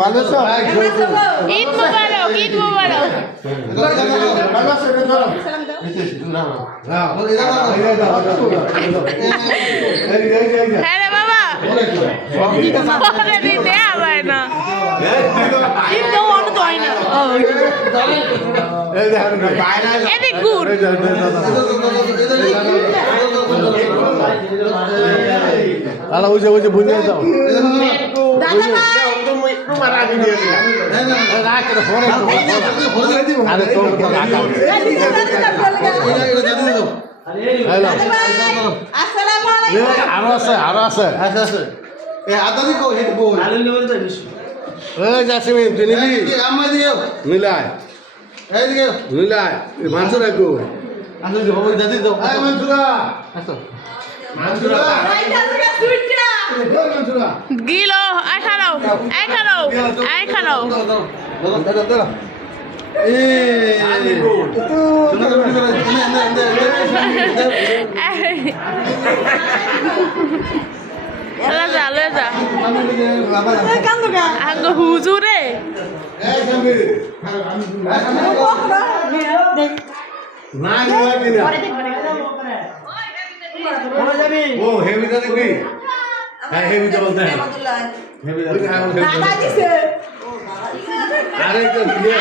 ভালো আছো? ঈদ মোবারক, ঈদ মোবারক। হ্যাঁ রে বাবা, দিতে হবে না, ঈদ তো অন্য তো হয় না। এদিক গুড় আলা ওই যে বুঝে যাও আরো আছে আরো আছে জাসিমিন তুই নিবি মিলাই মিলাই মানসুর একটু গিলো আই খানাও আই খানাও আই খানাও Leza, leza. Anggo huzure. वो हेवी तो देखी है हेवी तो बोलते हैं दादा जी से अरे तो ये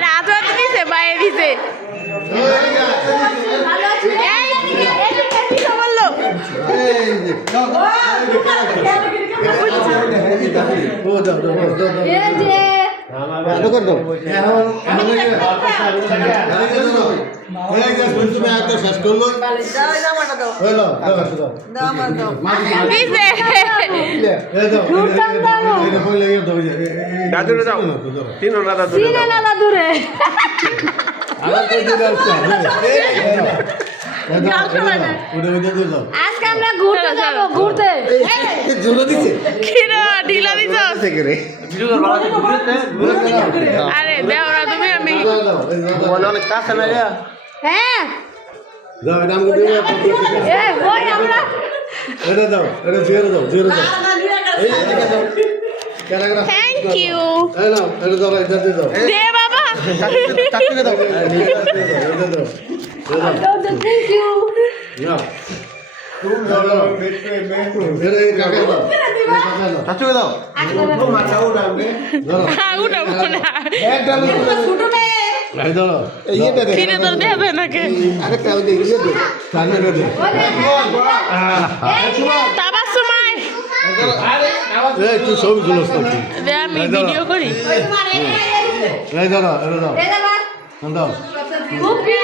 रात रात नहीं से बाय भी से कर दो তুমি একটা শেষ করলো দাদুরে যাও তিনও না দাদুরে আজকে আমরা ঘুরতে যাবো ঘুরতে ঢিলা দিছ আরে দেওরা তুমি আমি অনেক কাছে না হ্যাঁ দাও নাম করে দিও এ ওই আমরা এটা দাও এটা জিরো দাও এই দিকে দাও ক্যামেরা থ্যাংক ইউ এই নাও এটা দাও এটা দাও দে বাবা চাকরি দাও এটা দাও থ্যাংক ইউ না তুমি দাও এটা এই কাকে দাও চাচু দাও মাথা উড়াবে ধরো উঠা না একটা ছোট মেয়ে এই ধরো এইটা দে কিনে তোর দেবে নাকি আরে কাল দে ইয়ে দে সামনে দে তাবাসুমাই এই তুই ছবি তুলছ তো দে আমি ভিডিও করি এই ধরো এটা দাও দাও কুপি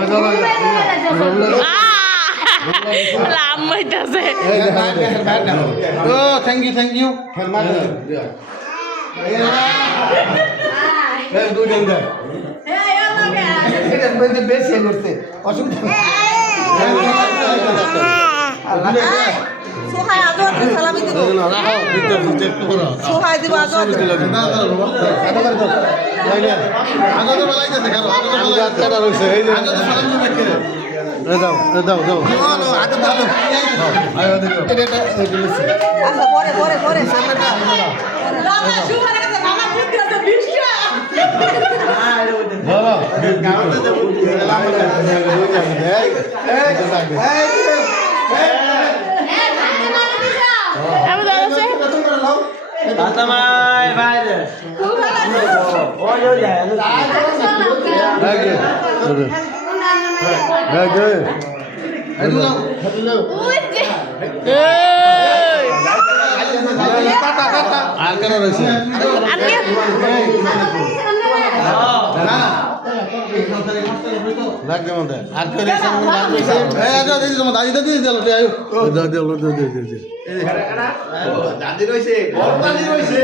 এই ধরো লাম হইতাছে ও থ্যাংক ইউ এই দুই দিন দে এটা বলতে বেশি করতে অসুবিধা সোহাই আজও সালামি দিব না রাখো দিতে একটু করো সোহাই দিব আজও না আগে তো বলাইতেছে কারো আগে তো বলাইতেছে রইছে এই যে আগে তো সালাম দিবে কে দাও দাও দাও নো আগে দাও আয় দেখো এটা আচ্ছা পরে সামনেটা বাবা সোহাই কাছে মামা বুদ্ধি আছে 20 ধরো গাওতে যে বুদ্ধি এলাম আমি দাঁড়াছে তাতামাই বাইরে ও যো যায় আর কেন রয়েছে লাগবে মধ্যে আর কেউ দাদি রইছে বড় দাদি রইছে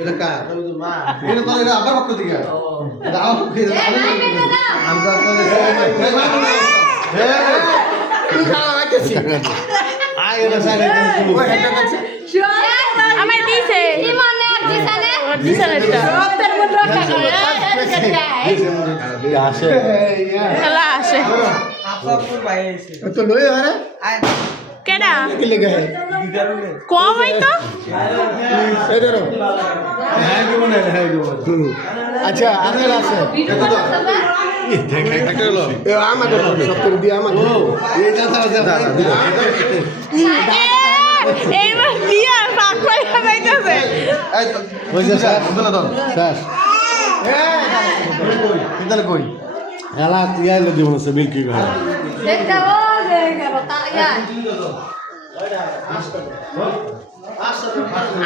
এটা কার মা এটা তো এটা আবার পক্ষ থেকে এটা আমার পক্ষে আমরা আয় এটা সাইড আমার দিছে দিশানেরটা আসে খেলা আসে তো লই আরে কেডা কি লেগে है কম হই তো इधर হ্যাঁ কি মনে হয় अच्छा आगे আছে একটা হলো এ আমাদের 70 দিয়ে আমাদের এইটা দাদা এইবার দিয়া পাক কইরা যাইতাছে ওই যে স্যার বলে দাও স্যার কিদাল কই এলা ইয়াইলে দিব না বিল কি করে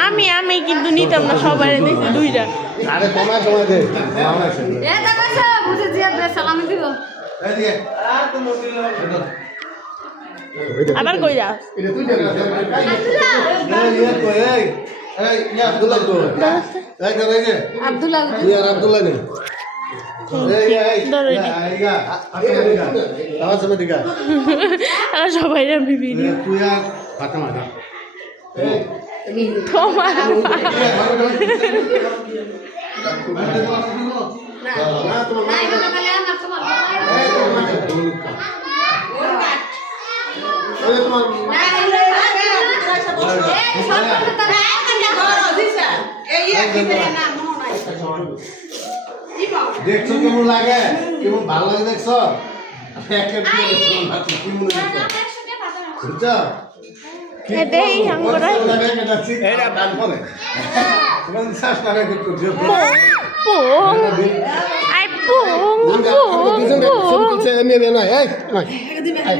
আমি কিন্তু নিতাম না সবাই দেখছি দুইটা আরে কমা সময় দে এই দিয়ে আবার কই যা এটা তুই জানা এই কই এই ইয়া আব্দুল্লাহ কই এই করে যে আব্দুল্লাহ ইয়া আব্দুল্লাহ নে এই ধরে নি। ইয়া আমার সময় দিকা আর সবাই আমি ভিডিও তুই আর ফাতেমা না তোমার দেখছো কেমন লাগে কেমন ভালো লাগে দেখছো বুঝছো এটাই আমরা এটা ডান পরে কোন শ্বাস লাগে করছো পোং আই পোং পোং পিছনে পোং পিছনে নিয়ে না এই এই